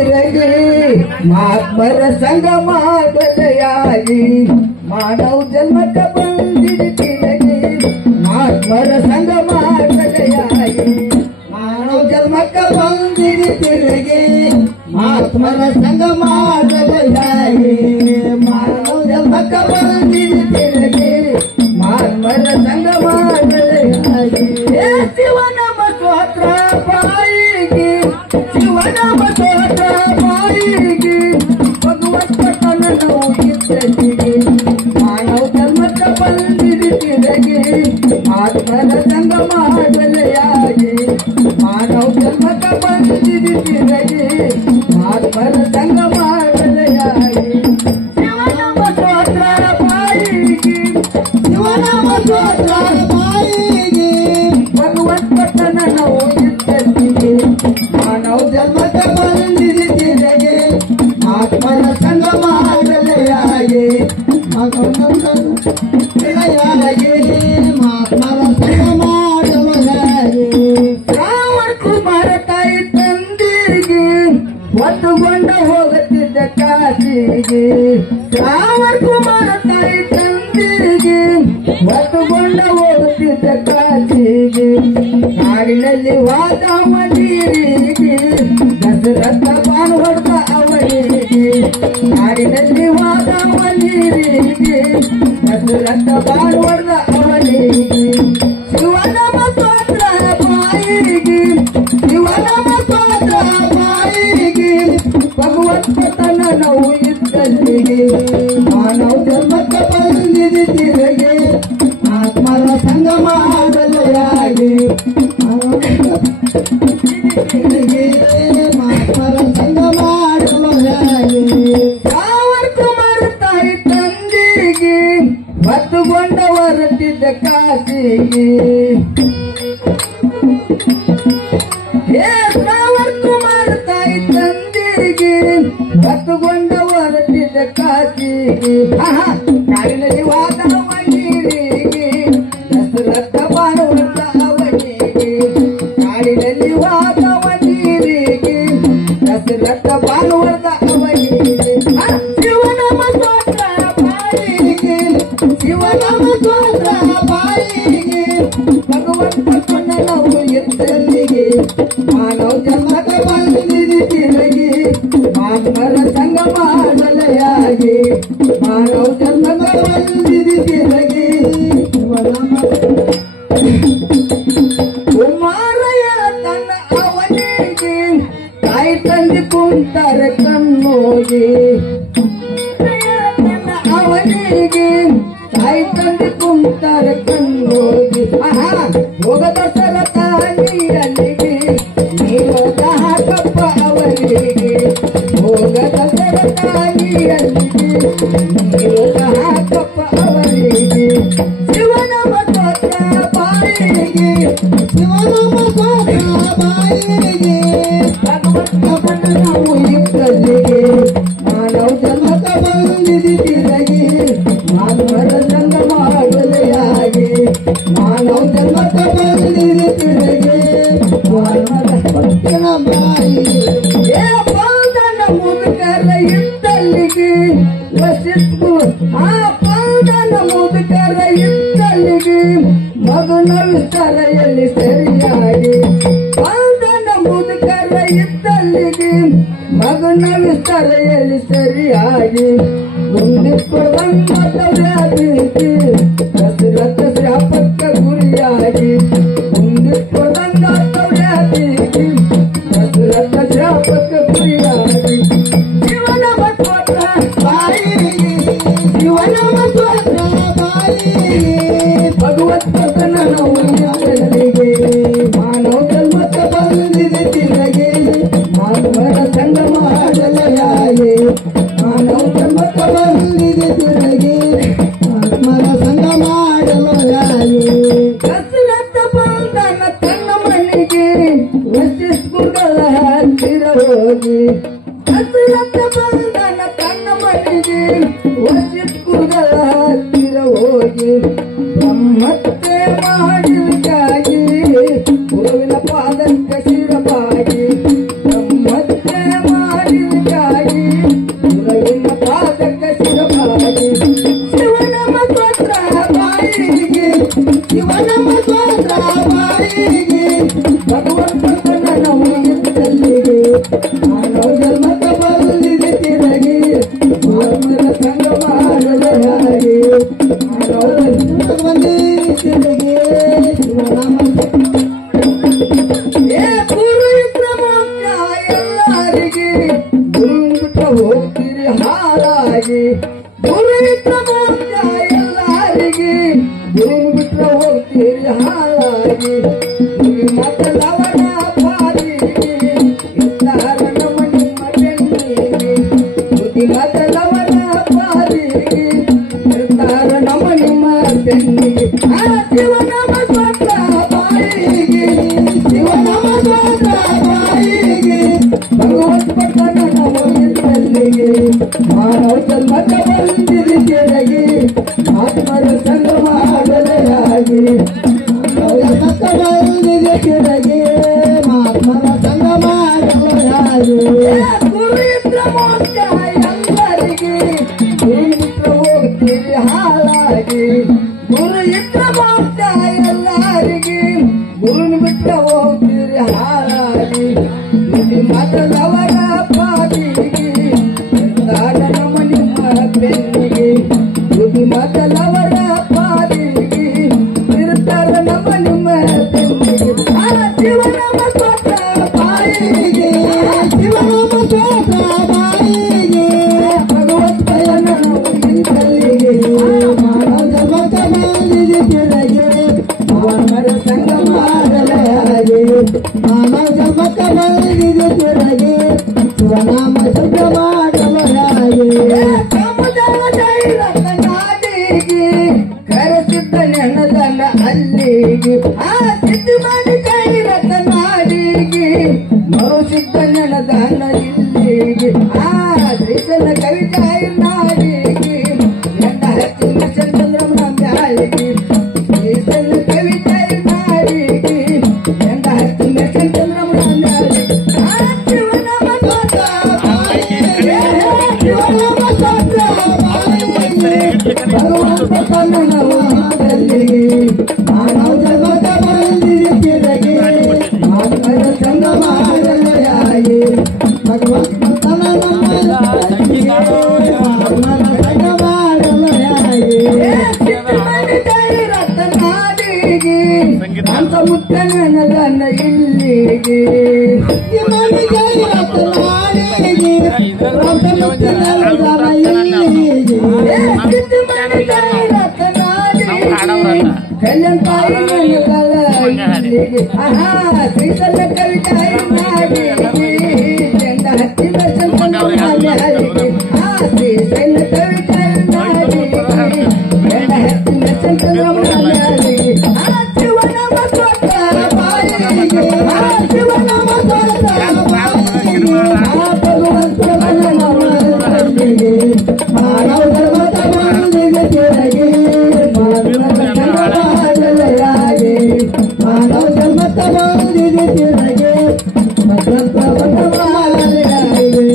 ತಿರಗಿ ಮಾತ್ಮರ ಸಂಗಮಾಗದಯಾಗಿ ಮಾನವ ಜನ್ಮಕ ಬಂದಿದೆ ತಿರಗಿ ಮಾತ್ಮರ ಸಂಗಮಾಗದಯಾಗಿ ಮಾನವ ಜನ್ಮಕ ಬಂದಿದೆ ತಿರಗಿ ಮಾತ್ಮರ ಸಂಗಮಾಗದಯಾಗಿ ಮಾನವ ಜನ್ಮಕ ಬಂದಿದೆ ತಿರಗಿ ಮಾತ್ಮರ ಸಂಗಮಾಗದಯಾಗಿ ಶಿವನಮ ಸ್ತೋತ್ರ ಬಾಯಿಗೆ ಶಿವನಮ ಸ್ತೋತ್ರ ಬಾಯಿಗೆ ಭಗವಂತನ ನಾವು ಇದ್ದಲ್ಲಿಗೆ ಮಾನವ ಜನ್ಮಕ ಬಂದಿದೆ ತಿರಗಿ ಆತ್ಮರ ಸಂಗಮಾಗದಯಾಗಿ ಮಾನವ ಜನ್ಮಕ ಬಂದಿದೆ ತಿರಗಿ ಆತ್ಮರ ಸಂಗಮಾಗದಯಾಗಿ ಶಿವನಮ ಸ್ತೋತ್ರ ಬಾಯಿಗೆ ಶಿವನಮ ಸ್ತೋತ್ರ ಬಾಯಿಗೆ ಭಗವಂತನ ನಾವು ಇದ್ದಲ್ಲಿಗೆ ಮಾನವ ಜನ್ಮಕ ಬಂದಿದೆ ತಿರಗಿ ಆತ್ಮರ ಸಂಗಮಾಗದಯಾಗಿ ಮಾತ್ಮರ ಸಂಗಮಾಗದಯಾಗಿ ಶ್ರಾವಣ ಕುಮಾರ ತಾಯಿ ತಂದಿಗೆ ಒತ್ತುಕೊಂಡ ಹೋಗುತ್ತಿದ್ದ ಕಾಶಿಗೆ ಶ್ರಾವಣ ಕುಮಾರ ತಾಯಿ ತಂದಿಗೆ ಒತ್ತುಕೊಂಡ ಹೋಗುತ್ತಿದ್ದ ಕಾಶಿಗೆ ಕಾಡಿನಲ್ಲಿ ವಾದವ ನೀರಿಗೆ ದಶರಥ ಬಾನು ಹೊಡೆದ ಅವನಿಗೆ ಕಾಡಿನಲ್ಲಿ ವಾದವ ನೀರಿಗೆ ದಶರಥ ಬಾನು ಹೊಡೆದ ಅವನಿಗೆ ಶಿವನಮ ಸ್ತೋತ್ರ ಬಾಯಿಗೆ ಶಿವನಮ ಸ್ತೋತ್ರ ಬಾಯಿಗೆ ಭಗವಂತನ ನಾವು ಇದ್ದಲ್ಲಿಗೆ ಮಾನವ ಜನ್ಮಕ ಬಂದಿದೆ ತಿರಗಿ ಆತ್ಮರ ಸಂಗಮಾಗದಯಾಗಿ ಮಾತ್ಮರ ಸಂಗಮಾಗದಯಾಗಿ ಶ್ರಾವಣ ಕುಮಾರ ತಾಯಿ ತಂದಿಗೆ ಹೊತ್ತುಕೊಂಡ ಹೊರಟಿದ್ದ ಕಾಶಿಗೆ ಶ್ರಾವಣ ಕುಮಾರ ತಾಯಿ ತಂದಿಗೆ ಹೊತ್ತುಕೊಂಡ ಹೊರಟಿದ್ದ ಕಾಶಿಗೆ ಕಾಡಿನಲ್ಲಿ ವಾದವ ನೀರಿಗೆ ದಶರಥ ಬಾನು ಹೊಡೆದ ಅವನಿಗೆ ಕಾಡಿನಲ್ಲಿ ವಾದವ ನೀರಿಗೆ ದಶರಥ ಬಾನು ಹೊಡೆದ ಅವನಿಗೆ ಶಿವನಮ ಸ್ತೋತ್ರ ಬಾಯಿಗೆ ಶಿವನಮ ಸ್ತೋತ್ರ ಬಾಯಿಗೆ ಭಗವಂತನ ನಾವು ಇದ್ದಲ್ಲಿಗೆ ಮಾನವ ಜನ್ಮಕ ಬಂದಿದೆ ತಿರಗಿ ಮಾತ್ಮರ ಸಂಗಮಾಗದಯಾಗಿ ಮಾನವ ಜನ್ಮಕ ಬಂದಿದೆ ತಿರಗಿ ಕುಮಾರಯ್ಯ ತನ್ನ ಅವನಿಗೆ ತಾಯಿ ತಂದೆ ಕುಂತರ ಕಣ್ಣೋಗಿ ತನ್ನ ಅವನಿಗೆ ತಾಯಿ ತಂದೆ ಕುಂತರ ಕಣ್ಣೋಗಿ ಹೋಗ ದಶರಥ ನೀರಲ್ಲಿಗೆ ನೀರೋಗ ಹಾಕಪ್ಪ ಅವರಿಗೆ ಹೋಗ ದಶರಥ ನೀರಲ್ಲಿಗೆ ನೀರೋಗ ಹಾಕಪ್ಪ ಅವರಿಗೆ ಶಿವನಮ ಸ್ತೋತ್ರ ಬಾಯಿಗೆ ಶಿವನಮ ಸ್ತೋತ್ರ ಬಾಯಿಗೆ ಭಗವಂತನ ನಾವು ಇದ್ದಲ್ಲಿಗೆ ಮಾನವ ಜನ್ಮಕ ಬಂದಿದೆ ತಿರಗಿ ಮಾನವರ ಸಂಗಮಾಗದಯಾಗಿ ಮಾನವ ಜನ್ಮಕ ಬಂದಿದೆ ತಿರಗಿ ಮಾನವರ ಬಾಯಿಗೆ ಪೌದನ ಮುದುಕರ ಇದ್ದಲ್ಲಿಗೆ ವಸಿಸ್ತು ಪೌದನ ಮುದುಕರ ಇದ್ದಲ್ಲಿಗೆ ಮಗನ ವಿಸ್ತರೆಯಲ್ಲಿ ಸರಿಯಾಗಿ ಪೌದನ ಮುದುಕರ ಇದ್ದಲ್ಲಿಗೆ ಮಗನ ವಿಸ್ತರೆಯಲ್ಲಿ ಸರಿಯಾಗಿ ಮುಂದಿಪ್ಪದಂಗೀತಿ ದಶರಥ ಶಾಪಕ್ಕ ಗುರಿಯಾಗಿ ಮುಂದಿಪ್ಪದಂಗೀತಿ ದಶರಥ ಶಾಪಕ್ಕ ಗುರಿಯಾಗಿ ಶಿವನಮ ಸ್ತೋತ್ರ ಬಾಯಿಗೆ ಶಿವನಮ ಸ್ತೋತ್ರ ಬಾಯಿಗೆ ಭಗವಂತನ ನಾವು ಇದ್ದಲ್ಲಿಗೆ ಮಾನವ ಜನ್ಮಕ ಬಂದಿದೆ ತಿರಗಿ ಮಾನವರ ಸಂಗಮಾಗದಯಾಗಿ ಮಾನವ ಜನ್ಮಕ ಬಂದಿದೆ ತಿರಗಿ ಆತ್ಮರ ಸಂಗಮಾಗದಯಾಗಿ ದಶರಥ ಬಂದನ ತನ್ನ ಮನೆಗೆ ವಸಿಷ್ಠುಗಳ ಹತ್ತಿರ ಹೋಗಿ ದಶರಥ ಬಂದನ ತನ್ನ ಮನೆಗೆ ವಸಿಷ್ಠುಗಳ ಹತ್ತಿರ ಹೋಗಿ ಬ್ರಹ್ಮತ್ಯೆ ಮಾಡಿದಕ್ಕಾಗಿ ಗುರುವಿನ ಪಾದಕ್ಕೆ ಶಿರಬಾಗಿ ಬ್ರಹ್ಮತ್ಯೆ ಮಾಡಿ ಮಾನವ ಜನ್ಮಕ್ಕ ಬಂದಿದೆ ತಿರುಗಿ ಆತ್ಮರ ಸಂಗ ಮಾಡಲು ಯಾರಿಗೆ ಮಾನವ ಜನ್ಮಕ್ಕ ಬಂದಿದೆ ತಿರುಗಿ ಶಿವನಾಮ ಗುರು ಇದ್ರ ಮೋಕ್ಷ ಎಲ್ಲರಿಗೆ ಗುರು ಬಿಟ್ಟ ಹೋಗ್ತೀರಿ ಹಾಳಾಗಿ ಗುರು ಇದ್ರ ಮೋಕ್ಷ ಎಲ್ಲರಿಗೆ ಗುರು ಬಿಟ್ಟ ಹೋಗ್ತೀರಿ ಹಾಳಾಗಿ ಮತಲವರ ಪಾದಿಗೆ ಇದ್ದಾರ ನಮ್ಮ ನಿಮ್ಮ ಬೆನ್ನಿಗೆ ಬುದ್ಧಿ ಮತಲವರ ಪಾದಿಗೆ ಇದ್ದಾರ ನಮ್ಮ ನಿಮ್ಮ ಬೆನ್ನಿಗೆ ಶಿವನಾಮ ಸ್ವತ್ರ ಬಾಯಿಗೆ ಶಿವನಾಮ ಸ್ವತ್ರ ಬಾಯಿಗೆ ಭಗವಂತ ನಲ್ಲಿಗೆ ಮಾನವ ಜನ್ಮದ ಬಂದಿದೆ ಕೆಳಗೆ ಆತ್ಮರ ಸಂಗ ಮಾಡಲಾಗಿ ಮಾನವ ಬಂದಿದೆ ಕೆಳಗೆ ಆತ್ಮರ ಸಂಗ ಮಾಡಲಾಗಿ ಗುರು ಇದ್ರ ಮೋಕ್ಷ ಎಲ್ಲರಿಗೆ ಗುರು ಇದ್ರ ಹೋಗ್ತೀರಿ ಹಾಳಾಗಿ ಗುರು ಇದ್ರ ಮೋಕ್ಷ ಎಲ್ಲರಿಗೆ ಗುರುನ ಬಿಟ್ಟ ಹೋಗ್ತೀರಿ ಹಾಳಾಗಿ ಮತದವರ ಪಾದಿಗೆ ನಮ್ಮ ನಿಮ್ಮ ಬೆನ್ನಿಗೆ ಬುದ್ಧಿ ಮತದವರ ಪಾದಿಗೆ ಇರ್ತಾರ ನಮ್ಮ ನಿಮ್ಮ ಬೆನ್ನಿಗೆ ಶಿವನಾಮ ಸ್ವತ್ರ ಬಾಯಿಗೆ ಶಿವನಾಮ ಸ್ವತ್ರ ಬಾಯಿಗೆ ಭಗವಂತನ ಇಂತಲ್ಲಿಗೆ ಮಾನವ ಜನ್ಮಕ್ಕ ಬಂದಿದೆ ಕೆಳಗೆ ಅವನರ ಸಂಗ ಮಾಡಲಾಗಿ ಮಾನವ ಜನ್ಮಕ್ಕ ಬಂದಿದೆ ಕೆಳಗೆ ಶಿವನಾಮ ಸಂಗ ಮಾಡಲಾಗಿ ನಾಡಿಗೆ ಕರೆಸಿದ್ದ ನೆನದನ ಅಲ್ಲಿಗೆ ಆ ಸಿದ್ಧಿ ಮಾಡಿ ಕೈರತ ನಾಡಿಗೆ ಮರುಸಿದ್ದ ನೆನದನ ಇಲ್ಲಿಗೆ ಆ ಶ್ರೀಚಂದ ಕವಿತಾಯಿ ನಾಡಿಗೆ ಎಂದ ಹಚ್ಚಿನ ಚಂದ್ರಮನ ಮ್ಯಾಲಿಗೆ ಶ್ರೀಚಂದ ಕವಿತಾಯಿ ನಾಡಿಗೆ ಎಂದ ಹಚ್ಚಿನ ಚಂದ್ರಮನ ಮ್ಯಾಲಿಗೆ ಶಿವನಾಮ ಸ್ವತ್ರ ಶಿವನಾಮ ಸ್ವತ್ರ ಭಗವಂತ ಕನ್ನಡದಲ್ಲಿ ಮಾನವ ಜನ್ಮದ ಬಂದಿದೆ ಕೆಳಗೆ ಆತ್ಮರ ಸಂಗ ಮಾಡಲಾಗಿ ಭಗವಂತ ಆತ್ಮರ ಸಂಗ ಮಾಡಲಾಗಿ ರತ್ನಾಡಿಗೆ ಅಂತ ಮುತ್ತನ ಇಲ್ಲಿಗೆ ಕಲ್ಯಾಣ ತಾಯಿ ಶ್ರೀಕಲ್ಲ ಕವಿತಾಯಿ ನಾಡಿಗೆ ಚಂದ ಹತ್ತಿರ ಶ್ರೀಕಲ್ಲ ಕವಿತಾಯಿ ನಾಡಿಗೆ ಚಂದ ಹತ್ತಿರ ಚಂದ್ರಮನಾಡಿಗೆ ಶಿವನಾಮ ಸ್ವತ್ರ ಬಾಯಿಗೆ ಶಿವನಾಮ ಸ್ವತ್ರ ಬಾಯಿಗೆ ಭಗವಂತ ನಲ್ಲಿಗೆ ಮಾನವ ಧರ್ಮದ ಬಂದಿದೆ ಕೆಳಗೆ ಮಾನವ ಜನ್ಮದ ಬಂದಿದೆ ಕೆಳಗೆ ಭಗವಂತ ಮಾಡಲಾಗಿ